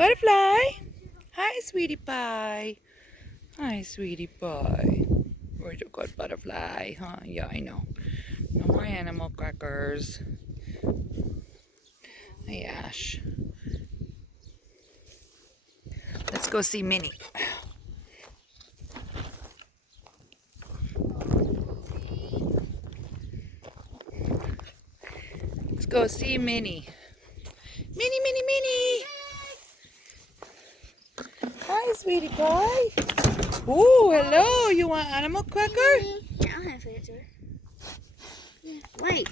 Butterfly. Hi, sweetie pie. Hi, sweetie pie. Where's your good butterfly? Huh? Yeah, I know. No more animal crackers. Hey, Ash. Let's go see Minnie. Let's go see Minnie. Minnie, Minnie, Minnie. Hi, sweetie pie. Oh, hello. You want animal cracker? Yeah, I'll have it to her. Yeah. Wait.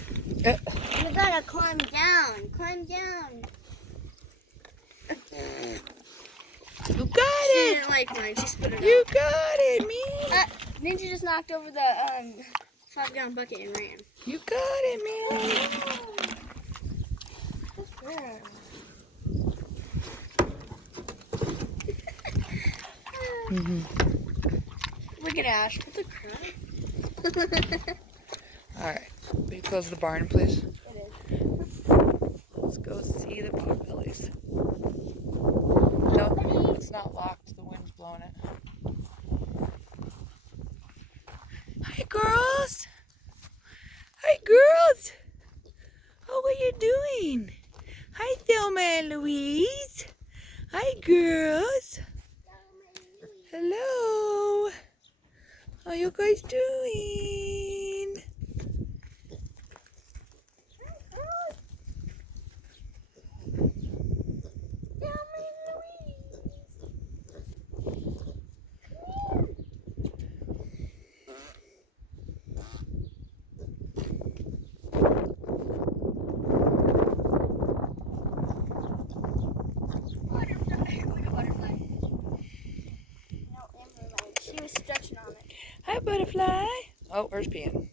Uh, You gotta climb down. Climb down. You got She it. didn't like mine. She spit it You out. got it, me. Ninja just knocked over the 5-gallon bucket and ran. You got it, man. Look at Ash. What the crap? All right. Will you close the barn, please? It is. Let's go see the potbellies. No, it's not locked. The wind's blowing it. Hi, girls. Hi, girls. Oh, what are you doing? Hi, Thelma and Louise. Hi, girls. Hello. How you guys doing? She was stretching on it. Hi, butterfly. Oh, where's peeing?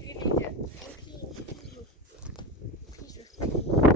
You need to.